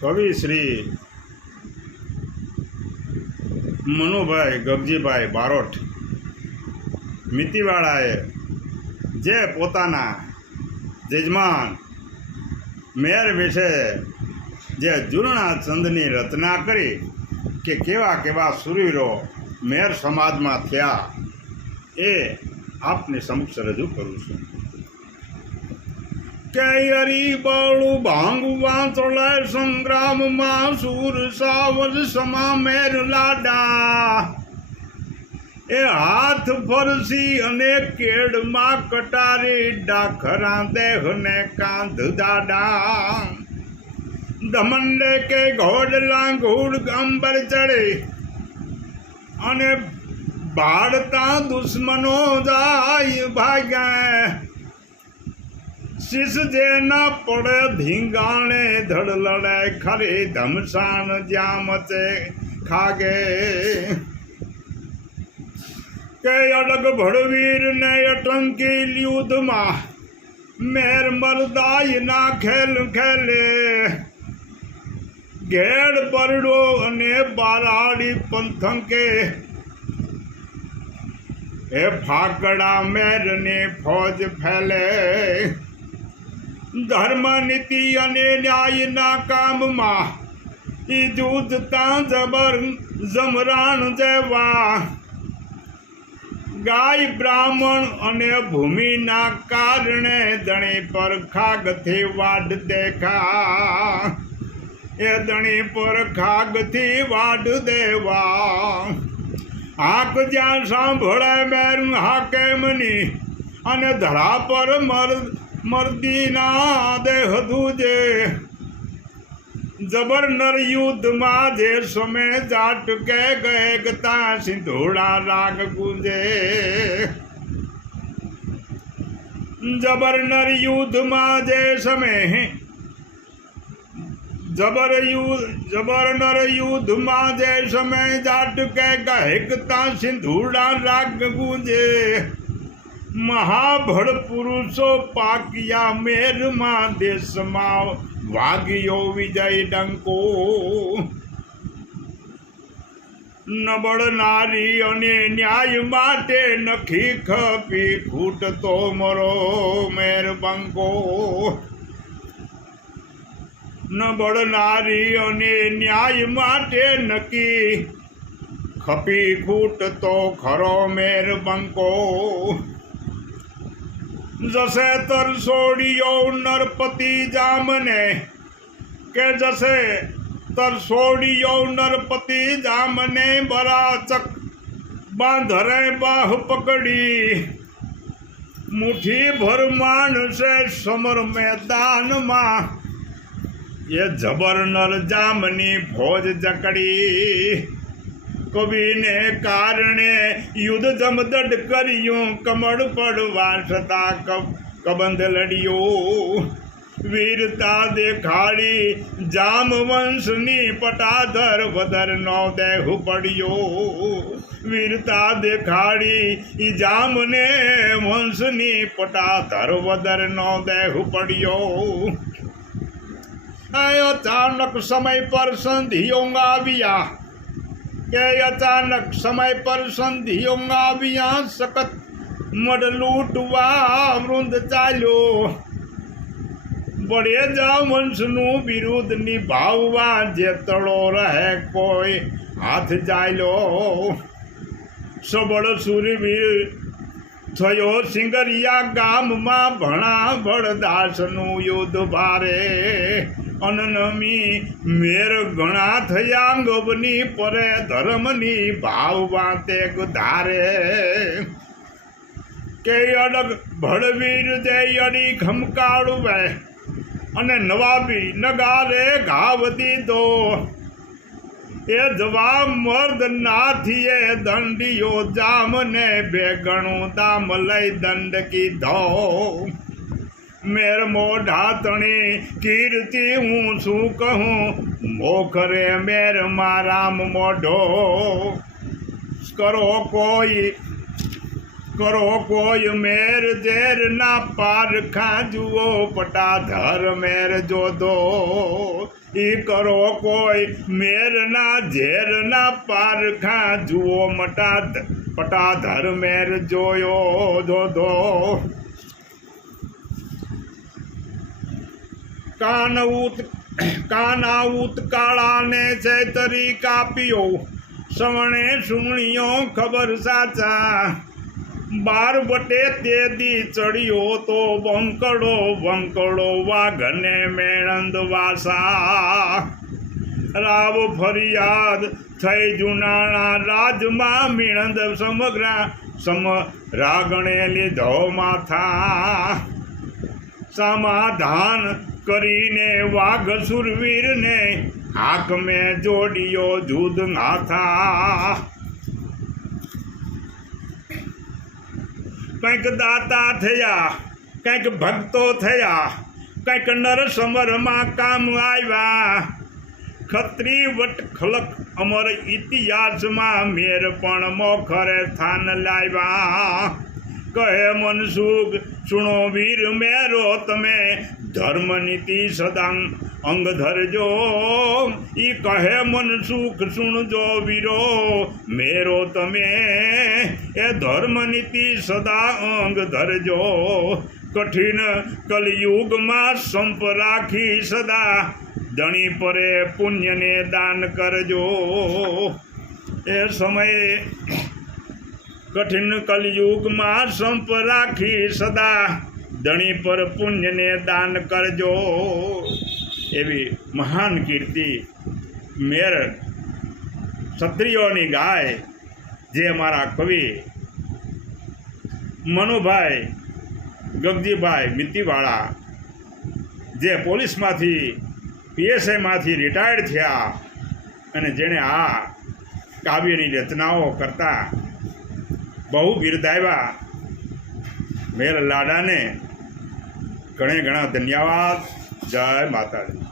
કવિ શ્રી મનુભાઈ ગગજીભાઈ બારોટ મિતિવાળાએ જે પોતાના જજમાન મેર વિશે જે જૂના છંદની રચના કરી કે કેવા કેવા સુરવીરો મેર સમાજમાં થયા એ આપની સમક્ષ રજૂ કરું છું કે હરી બળું ભાંગવા ચોલાય સંગ્રામમાં સુર સાવજ સમા મેર લાડા એ હાથ ફરસી અને કેડમાં કટારી ડાખરા દેહને કાંધ દાડા દમંડે કે ઘોડલા ઘોડ અંબર ચડે અને બાળતા દુશ્મનો જાય ભાગ્યા શિષ જે ના પડે ધીંગાણે ધડ લડે ખરી ધમસાણ જ્યાં મચે ખાગે કે અડગ ભડવીર ને અટંકી યુદ્ધમાં મેર મરદાય ના ખેલ ખેલે ઘેડ પરડો અને બારાડી પંથંકે એ ફાકડા મેર ને ફોજ ફેલે ધર્મ નીતિ અને ન્યાયના કામમાં ઈ જૂથતા જબર જમરાણ જેવા ગાય બ્રાહ્મણ અને ભૂમિના કારણે દણી પર ખાગથી વાડ દેખા એ દણી પર ખાગથી વાડ દેવા આંખ જ્યાં સાંભળે મેર હાકે મની અને ધરા પર મર્દીના દેહ દૂજે જબર નર યુદ્ધમાં જે સમય જાટ કે ગયે ગતા સિંધોડા રાગ ગુંજે જબર નર યુદ્ધમાં જે સમય જબર નર યુદ્ધમાં જે સમય જાટ કે ગયે ગતા સિંધોડા રાગ ગુંજે મહાભળ પુરુષો પાક્યા મેરમાં દેશમાં વાગ્યો વિજય ડંકો નબળ નારી અને ન્યાય માટે નખી ખપી ખૂટતો મરો મેર બંકો નબળ નારી અને ન્યાય માટે નકી ખપી ખૂટતો ખરો મેર બંકો જસે તરસોડિયો નરપતિ જામને કે જસે તરસોડિયો નરપતિ જામને બરાચક બાંધરે બાહ પકડી મુઠ્ઠી ભર માણસે સમર મેદાનમાં એ જબર નર જામની ફોજ જકડી કવિને કારણે યુદ્ધ જમદડ કર્યું કમળ પડવા છતાં કબંધ લડ્યો વીરતા દેખાડી જામવંશની પટાધર વદર નો દેહ પડ્યો વીરતા દેખાડી ઈ જામને વંશની પટાધર વદર નો દેહ પડ્યો અચાનક સમય પર સંધિઓ આવ્યા કે અચાનક સમય પર સંધિઓ આવ્યા સખત મડ લૂંટવા વૃંદ ચાલ્યો બળે જા વંશનું વિરુદ્ધ નિભાવવા જે તળો રહે કોઈ હાથ ચાલ્યો સબળ સુરવીર થયો સિંગરિયા ગામમાં ભણા ભળદાસનું યુદ્ધ ભારે અનનમી મેર ઘણા થયા ગબની પરે ધર્મની ભાવવા તે ધારે કે અડગ ભળવીર જય અડી ખમકાળવે અને નવાબી નગારે ઘાવ દીધો એ જવા મર્દ નાથીએ દંડિયો જામને બે ગણું દામ લઈ દંડ કીધો મેર મોઢા તણી કીર્તિ હું શું કહું મોખરે મેર મારામ મોઢો કરો કોઈ કરો કોઈ મેર ઝેર ના પારખા જુઓ પટાધર મેર જોધો ઈ કરો કોઈ મેર ના ઝેર ના પારખા જુઓ પટાધર મેર જોયો જોધો કાનાઉત કાળાને ચૈતરી કાપ્યો સવણે સુમણીઓ ખબર સાચા 12 બટે તે દી ચડ્યો તો વંકડો વાઘને મેણંદ વાસા રાવ ફરિયાદ થઈ જુનાણા રાજમાં મીણંદ રાગણે લીધો માથા સમાધાન કરીને વાઘ સુરવીરને હાક મેં જોડિયો જુદ નાથા કંઈક દાતા થયા કંઈક ભક્તો થયા કંઈક નર સમરમાં કામ આવ્યા ખત્રી વટ ખલક અમર ઇતિહાસમાં મેર પણ મોખરે સ્થાન લાવ્યા કહે મનસુખ સુણો વીર મેરો તમે ધર્મ નીતિ સદા અંગ ધરજો ઈ કહે મનસુખ સુણજો વીરો મેરો તમે એ ધર્મ નીતિ સદા અંગ ધરજો કઠિન કલયુગમાં સંપ રાખી સદા ધણી પરે પુણ્યને દાન કરજો એ સમયે કઠિન કલયુગમાં સંપ રાખી સદા ધણી પર પુણ્યને દાન કરજો એવી મહાન કીર્તિ મેર ક્ષત્રિયોની ગાય જે મારા કવિ મનુભાઈ ગગજીભાઈ મિત્તીવાળા જે પોલીસમાંથી PSIમાંથી રિટાયર્ડ થયા અને જેણે આ કાવ્યની રચનાઓ કરતા બહુ બિરદાવ્યા મેર લાડાને ઘણા ધન્યવાદ. જય માતાજી.